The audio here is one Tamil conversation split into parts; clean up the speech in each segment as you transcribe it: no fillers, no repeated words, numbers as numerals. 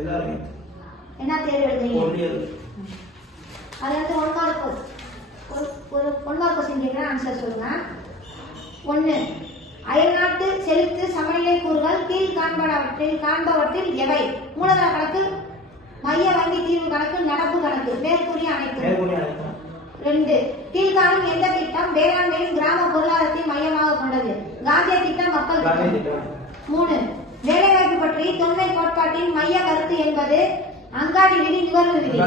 எல்லாரும் என்ன தேர்வு எழுதுறீங்க? பொறியியல். அதாவது ஒரு 1 மார்க் கொஸ்டின் கேட்குறேன், ஆன்சர் சொல்லுங்க. 1. அயல்நாட்டு செலுத்து சமநிலை கூறுகள் கீழ் காண்பவற்றில் எவை? மூலதன கணக்கு, மைய வங்கி தீர்வு கணக்கு, நடப்பு கணக்கு. மேற்கூறிய அனைத்து. 2. கீழ்காணும் எந்த திட்டம் வேளாண்மையின் கிராம பொருளாதாரத்தை மையமாக கொண்டது? காந்திய திட்டம், மக்கள் திட்டம். 3. வேலைவாய்ப்பு பற்றி தொன்மை கோட்பாட்டின் மைய கருத்து என்பது? அங்காடி விதி, நுகர்வு விதி.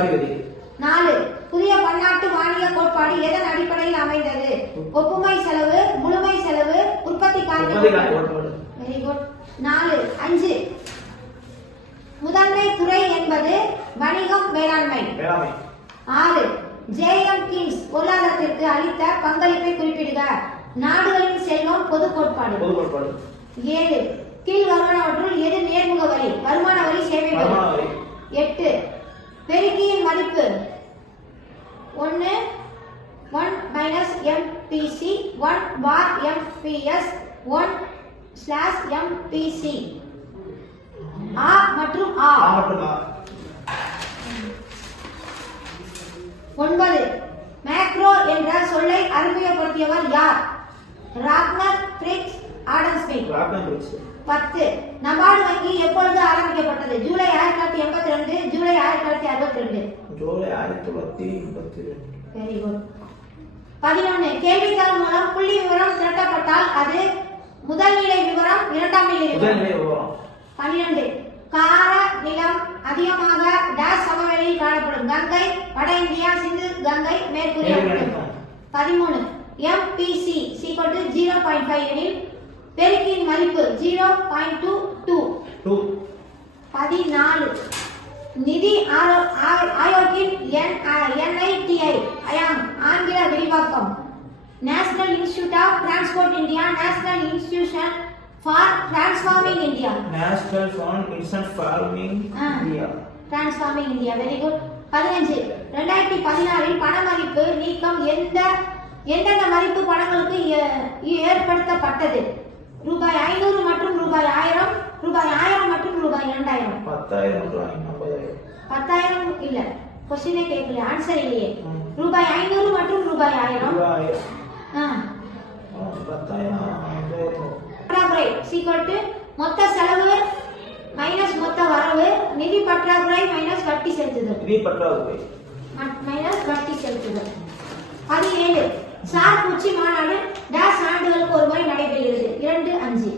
4. புதிய பன்னாட்டு வாணிக கோட்பாடு எதன் அடிப்படையில் அமைந்தது? ஒப்புமை செலவு, முழுமை செலவு, உற்பத்தி காரணி. Very good. 4. 5. முதன்மை துறை என்பது? வணிகம், வேளாண்மை. 6. ஜேஎம் கீன்ஸ் பொருளாதாரத்திற்கு அளித்த பங்களிப்பை குறிப்பிடுக. நாடுகளின் செல்வம், பொது கோட்பாடு. 7. கீழ் வருமானவற்றுள் எது நேர்முக வரி? வருமான வரி, சேவை வரி. 8. பெருக்கியின் மதிப்பு? 1 MPC, 1 MPS, 1 MPC. ஆ மற்றும் ஆ. 9. மேக்ரோ என்ற சொல்லை அறிமுகப்படுத்தியவர் யார்? ராக்னர் ஃப்ரிட்ஸ் ஆடம் ஸ்மித். 10. நபார்டு வங்கி எப்பொழுது ஆரம்பிக்கப்பட்டது? ஜூலை 1982, ஜூலை 1962. ஜூலை 1982. Very good. 11. கேள்வித்தாள் மூலம் புள்ளி விவரம் திரட்டப்பட்டால் அது முதல் நிலை விவரம், இரண்டாம் நிலை விவரம். 12. கார நிலம் அதிகமாக டேஷ் சமவெளியில் காணப்படும்? கங்கை, வட இந்தியா, சிந்து கங்கை, மேற்கூறிய. 13. MPC = 0.5 எனில் பெருக்கியின் மதிப்பு 0.22. 14. நிதி ஆயோக்கின் NITI ஆங்கில விரிவாக்கம்? National institute of transport India, national institution for transforming India. National forming India. Transforming India. Very good. 15. 2014 பண மதிப்பு நீக்கம் எந்தெந்த மதிப்பு பணங்களுக்கு ஏற்படுத்தப்பட்டது? ரூபாய் 500 மற்றும் ரூபாய் 1000, ரூபாய் 1000 மற்றும் ரூபாய் 2000. 10,000 இல்ல, क्वेश्चनே கேட்கல, ஆன்சர் இல்லையே. ரூபாய் 500 மற்றும் ரூபாய் 1000. 10,000 மொத்த செலவு மைனஸ் மொத்த வரவு, நிதி பற்றாக்குறை மைனஸ் வட்டி செலுத்துதல். மைனஸ் வட்டி செலுத்துதல். 17. சார்க் உச்சி மாநாடு டேஷ் ஆண்டுகளுக்கு ஒரு முறை நடைபெறுகிறது? 2, 5.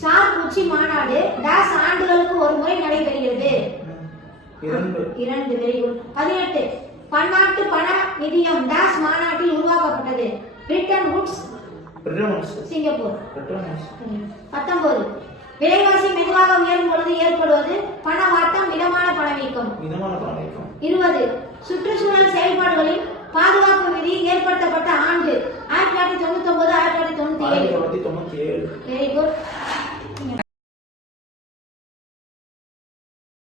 சார்க் உச்சி மாநாடு டேஷ் ஆண்டுகளுக்கு ஒரு முறை நடைபெறுகிறது? 2. Very good. 18. பன்னாட்டு பண நிதியம் டேஷ் மாநாட்டில் உருவாக்கப்பட்டது? Britain Woods, Singapore. 19. விலைவாசி மெதுவாக உயரும் பொழுது ஏற்படுவது? பணவாட்டம், மிதமான பணவீக்கம். 20. சுற்றுச்சூழல் செயல்பாடுகளில் பாதுகாப்பு விதி ஏற்படுத்தப்பட்ட ஆண்டு?